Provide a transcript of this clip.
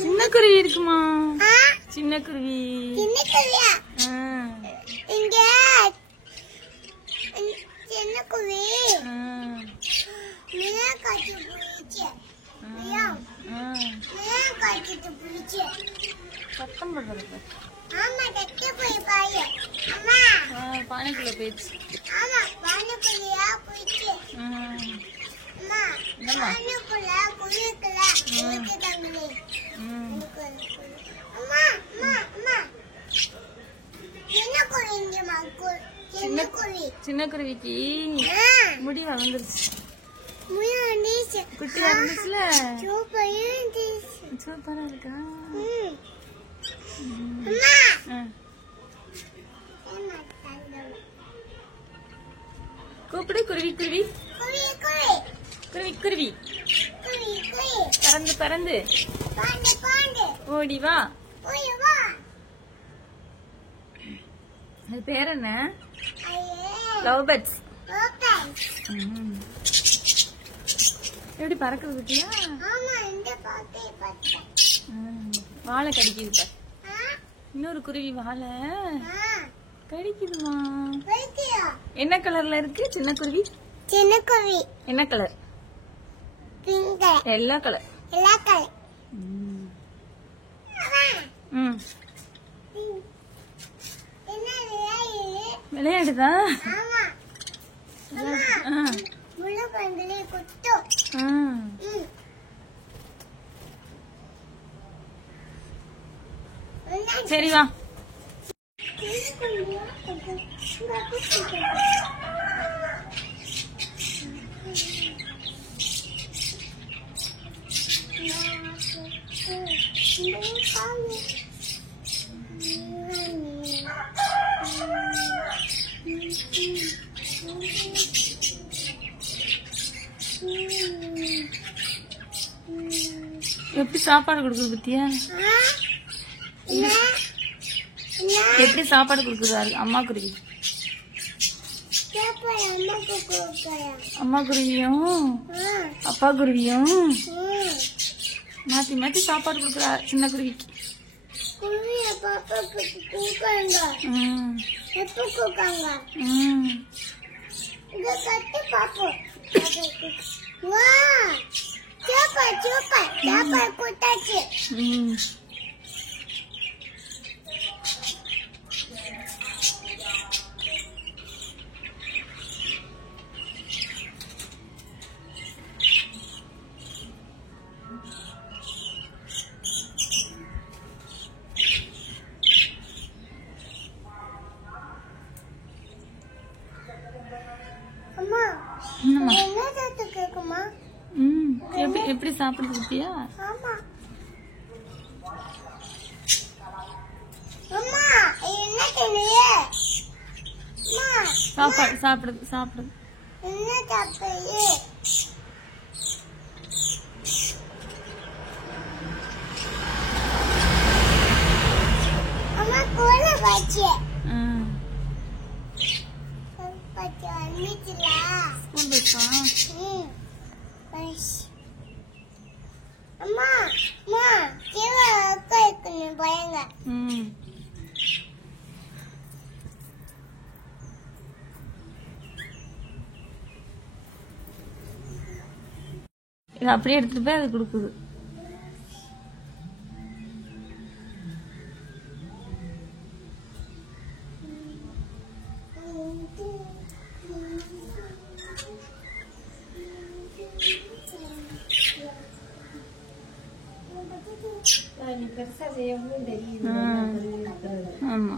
சின்ன குருவி இருக்குமா? சின்ன குருவி. சின்ன குருவியா? இங்க சின்ன குருவி மியா காட்டி புடிச்சு. மியா காட்டி புடிச்சு. சத்தம் போடுறது. ஆமா கட்டி போய் பாரு. அம்மா பானைக்குள்ள போயிடுச்சு. ஆமா பானைக்குள்ளயா போயிடுச்சு. அம்மா பானைக்குள்ள குளிக்கல குளிக்க தம்பி. அம்மா அம்மா அம்மா சின்ன குருவி மாக்கு. சின்ன குருவி. சின்ன குருவிக்கு முடி வளர்ந்துருச்சு. முடி வந்துச்சு. குட்டி வளர்ந்துச்சுல. சூப்பரா இருந்துச்சு. சூப்பரா இருக்கா? அம்மா கூப்பிடு குருவி குருவி. குருவி குருவி. குருவி குருவி. குருவி குருவி. பறந்து பறந்து. பாண்டு பாண்டு. ஓடி வா. ஓடி வா. அது பேர் என்ன? ஐயே லவ் பேர்ட்ஸ். ஓபன். எப்படி பறக்குது குட்டியா? ஆமா இந்த பாத்தே பாத்தே. வாழை கடிக்குது பாரு. இன்னொரு குருவி வாழை கடிக்குதுமா. என்ன கலர்ல இருக்கு சின்ன குருவி? சின்ன குருவி என்ன கலர்? பிங்க். எல்லா கலர். எல்லா கலர். என்ன விளையாடுதா? ஆமா. முள்ள பந்தலே குத்து. சரி வா. எப்படி சாப்பாடு கொடுக்குது பத்தியா? எப்படி சாப்பாடு கொடுக்குது அம்மா குருவி? அம்மா குருவியும் அப்பா குருவியும் மாத்தி மாத்தி சாப்பாடு கொடுக்குறா சின்ன குருவிக்கு. எப்படி சாப்பிடுது பத்தியா? சாப்பாடு சாப்பிடுது சாப்பிடுது. அம்மா அம்மா கீழே அக்கா இருக்குன்னு பயங்க. இது அப்படியே எடுத்துட்டு போய் அது கொடுக்குது. ஆமா